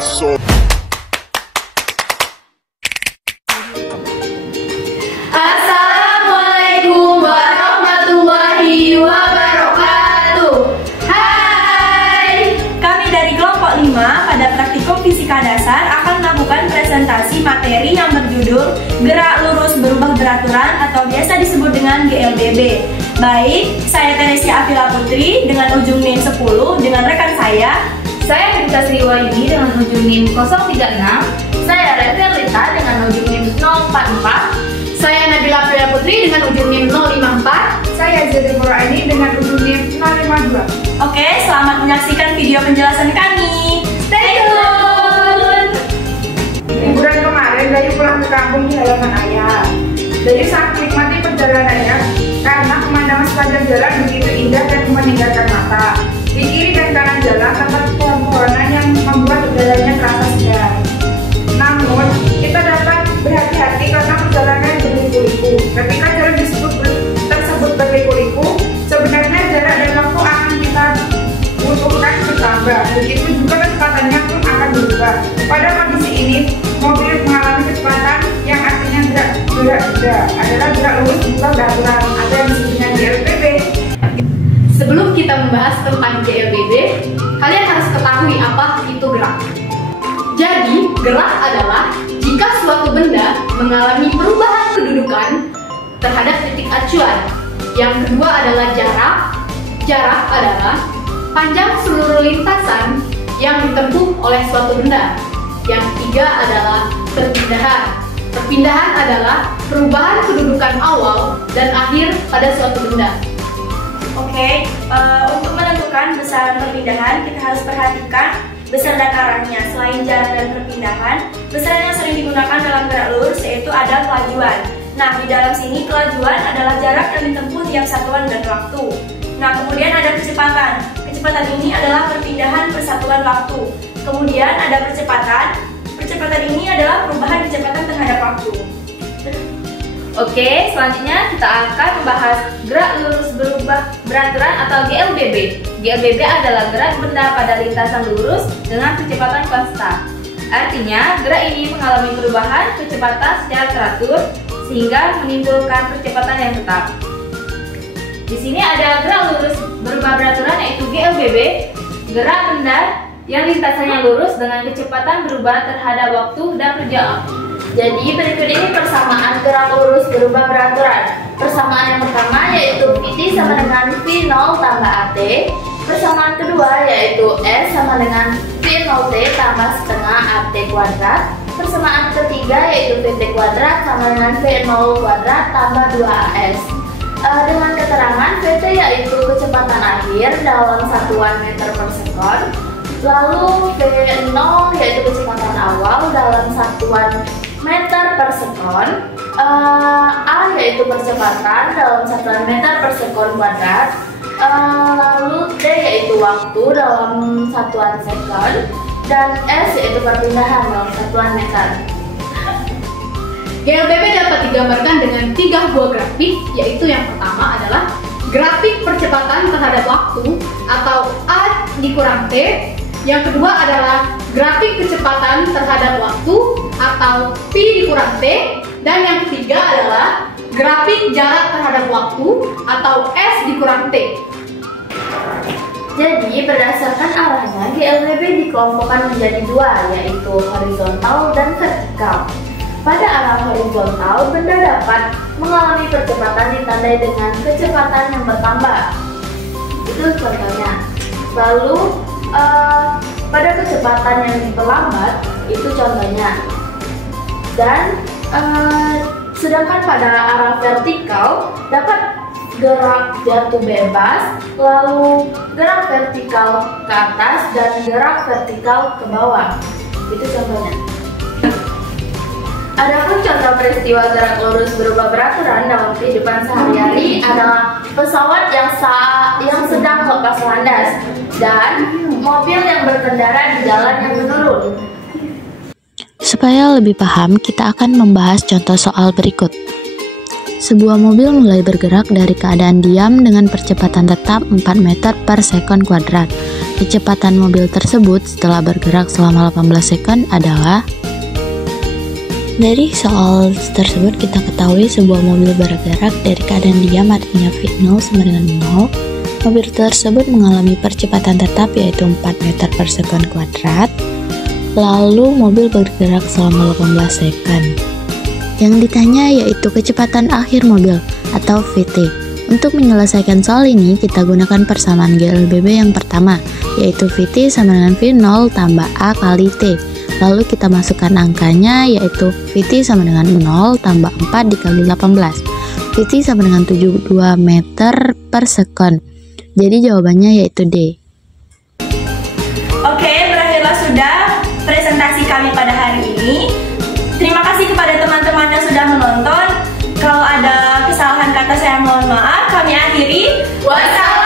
paso. Assalamualaikum warahmatullahi wabarakatuh. Hai, kami dari kelompok 5 pada praktikum fisika dasar akan melakukan presentasi materi yang berjudul Gerak Lurus Berubah Beraturan atau biasa disebut dengan GLBB. Baik, saya Teresia Afila Putri dengan ujung NIM 10 dengan rekan saya Rita Sriwayuni dengan ujung NIM 036, saya Revelita dengan ujung NIM 044, saya Nabila Priya Putri dengan ujung NIM 054, saya Zedi Muraini dengan ujung NIM 052. Oke, selamat menyaksikan video penjelasan kami. Stay tune. Liburan kemarin Dayu pulang ke kampung di halaman ayah. Dayu sangat menikmati perjalanannya karena pemandangan sepanjang jalan begitu indah dan meninggalkan mata. Di kiri dan kanan jalan terdapat pohon-pohonan yang membuat udaranya terasa segar. Namun, kita dapat berhati-hati karena perjalanan berliku-liku. Ketika jalan tersebut berliku-liku, sebenarnya jarak dan waktu akan kita butuhkan bertambah. Begitu juga kecepatannya pun akan berubah. Pada kondisi ini, mobil mengalami kecepatan yang artinya gerak adalah gerak lurus berubah beraturan atau yang disebut dengan GLBB. Sebelum kita membahas tentang GLBB, kalian harus ketahui apa itu gerak. Jadi, gerak adalah jika suatu benda mengalami perubahan kedudukan terhadap titik acuan. Yang kedua adalah jarak. Jarak adalah panjang seluruh lintasan yang ditempuh oleh suatu benda. Yang ketiga adalah perpindahan. Perpindahan adalah perubahan kedudukan awal dan akhir pada suatu benda. Oke, untuk menentukan besaran perpindahan kita harus perhatikan besar dan arahnya. Selain jarak dan perpindahan, besaran yang sering digunakan dalam gerak lurus yaitu ada kelajuan. Nah, di dalam sini kelajuan adalah jarak yang ditempuh tiap satuan dan waktu. Nah, kemudian ada kecepatan. Kecepatan ini adalah perpindahan persatuan waktu. Kemudian ada percepatan. Percepatan ini adalah perubahan kecepatan terhadap waktu. Oke, selanjutnya kita akan membahas gerak lurus berubah beraturan atau GLBB. GLBB adalah gerak benda pada lintasan lurus dengan kecepatan konstan. Artinya, gerak ini mengalami perubahan kecepatan secara teratur sehingga menimbulkan percepatan yang tetap. Di sini ada gerak lurus berubah beraturan yaitu GLBB, gerak benda yang lintasannya lurus dengan kecepatan berubah terhadap waktu dan berjarak. Jadi berikut ini persamaan gerak lurus berubah beraturan. Persamaan yang pertama yaitu PT sama dengan V0 tambah AT. Persamaan kedua yaitu S sama dengan V0T tambah setengah AT kuadrat. Persamaan ketiga yaitu VT kuadrat sama dengan V0 kuadrat tambah 2AS. Dengan keterangan VT yaitu kecepatan akhir dalam satuan meter per sekon. Lalu V0 yaitu kecepatan awal dalam satuan meter per sekon. A yaitu percepatan dalam satuan meter per sekon kuadrat. Lalu D yaitu waktu dalam satuan sekon. Dan S yaitu perpindahan dalam satuan meter. GLBB dapat digambarkan dengan 3 buah grafik, yaitu yang pertama adalah grafik percepatan terhadap waktu atau A dikurang T. Yang kedua adalah grafik kecepatan terhadap waktu atau P dikurang T. Dan yang ketiga adalah grafik jarak terhadap waktu atau S dikurang T. Jadi berdasarkan arahnya GLBB dikelompokkan menjadi 2, yaitu horizontal dan vertikal. Pada arah horizontal, benda dapat mengalami percepatan ditandai dengan kecepatan yang bertambah. Itu contohnya. Lalu pada kecepatan yang diperlambat, itu contohnya. Dan sedangkan pada arah vertikal dapat gerak jatuh bebas, lalu gerak vertikal ke atas dan gerak vertikal ke bawah. Itu contohnya. Adapun contoh peristiwa gerak lurus berubah beraturan dalam kehidupan sehari-hari adalah pesawat yang sedang lepas landas dan mobil yang berkendara di jalan yang menurun. Supaya lebih paham, kita akan membahas contoh soal berikut. sebuah mobil mulai bergerak dari keadaan diam dengan percepatan tetap 4 meter per sekon kuadrat. Kecepatan mobil tersebut setelah bergerak selama 18 sekon adalah... Dari soal tersebut kita ketahui sebuah mobil bergerak dari keadaan diam artinya V0 sama dengan 0. Mobil tersebut mengalami percepatan tetap yaitu 4 meter per sekon kuadrat. Lalu mobil bergerak selama 18 sekon. Yang ditanya yaitu kecepatan akhir mobil atau VT. Untuk menyelesaikan soal ini kita gunakan persamaan GLBB yang pertama yaitu VT sama dengan V0 tambah A kali T. Lalu kita masukkan angkanya yaitu VT sama dengan 0 tambah 4 dikali 18. VT sama dengan 72 meter per sekon. Jadi jawabannya yaitu D. Oke, berakhirlah sudah presentasi kami pada hari ini. Terima kasih kepada teman-teman yang sudah menonton. Kalau ada kesalahan kata saya mohon maaf. Kami akhiri. Wassalamualaikum.